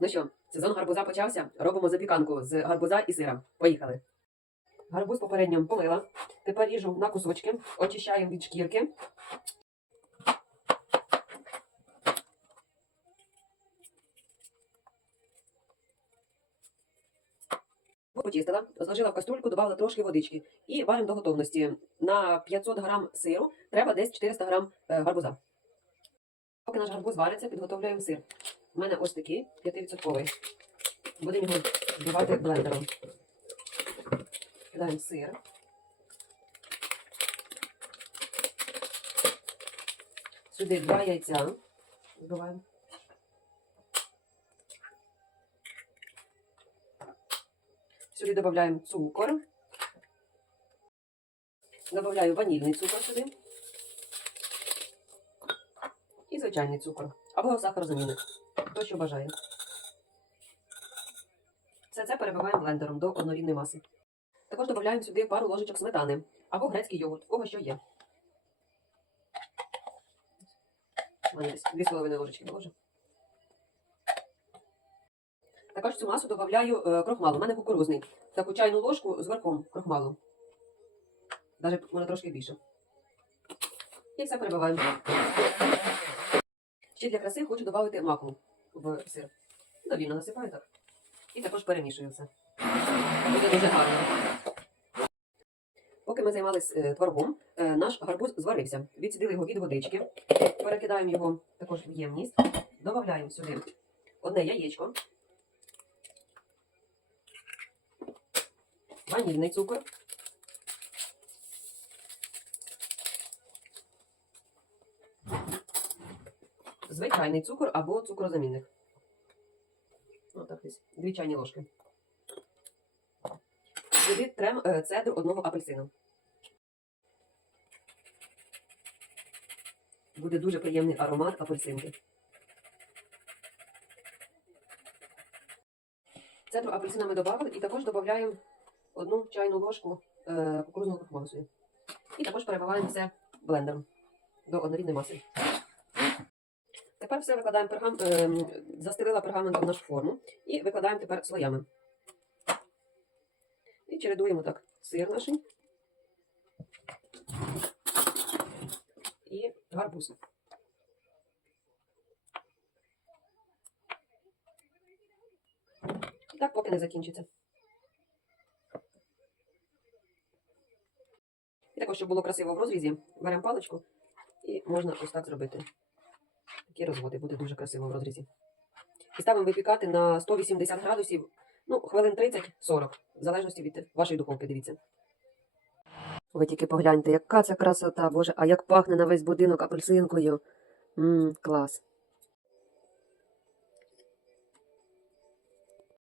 Ну що, сезон гарбуза почався. Робимо запіканку з гарбуза і сира. Поїхали. Гарбуз попередньо помила. Тепер ріжу на кусочки, очищаємо від шкірки. Почистила, зложила в каструльку, додала трошки водички і варимо до готовності. На 500 грам сиру треба десь 400 грам е, гарбуза. Поки наш гарбуз вариться, підготовляємо сир. У мене ось такий 5%. Будемо його збивати блендером. Кидаємо сир. Сюди два яйця. Збиваємо. Сюди додаємо цукор. Добавляю ванільний цукор сюди. І звичайний цукор. Або сахарозамінник. Хто що бажає. Все це перебиваємо блендером до однорідної маси. Також додаємо сюди пару ложечок сметани або грецький йогурт, кого що є. У мене дві з половиною ложечки доложу. Також в цю масу додаю е, крохмалу. У мене кукурузний. Таку чайну ложку з верхом крохмалу. Навіть може трошки більше. І все перебиваємо. Ще для краси хочу додати маку в сир. Довільно насипаю так. І також перемішую все. Буде дуже гарно. Поки ми займалися е, творогом, е, наш гарбуз зварився. Відсідили його від водички. Перекидаємо його також в ємність. Додаємо сюди одне яєчко. Ванільний цукор. Звичайний цукор або цукрозамінник. Отак десь. Дві чайні ложки. Сюди трем е, цедру одного апельсину. Буде дуже приємний аромат апельсинки. Цедру апельсина ми додали і також додаємо одну чайну ложку е, кукурузного крохмалу. І також перебиваємо все блендером до однорідної маси. Тепер все викладаємо пергам... е, застелила пергаментом нашу форму і викладаємо тепер слоями. І чередуємо так сир наш і гарбуз. І так поки не закінчиться. І також, щоб було красиво в розрізі, беремо паличку і можна ось так зробити. Такі розводи, буде дуже красиво в розрізі. І ставимо випікати на 180 градусів, ну, хвилин 30-40, в залежності від вашої духовки, дивіться. Ви тільки погляньте, яка це красота, боже, а як пахне на весь будинок апельсинкою. Ммм, клас.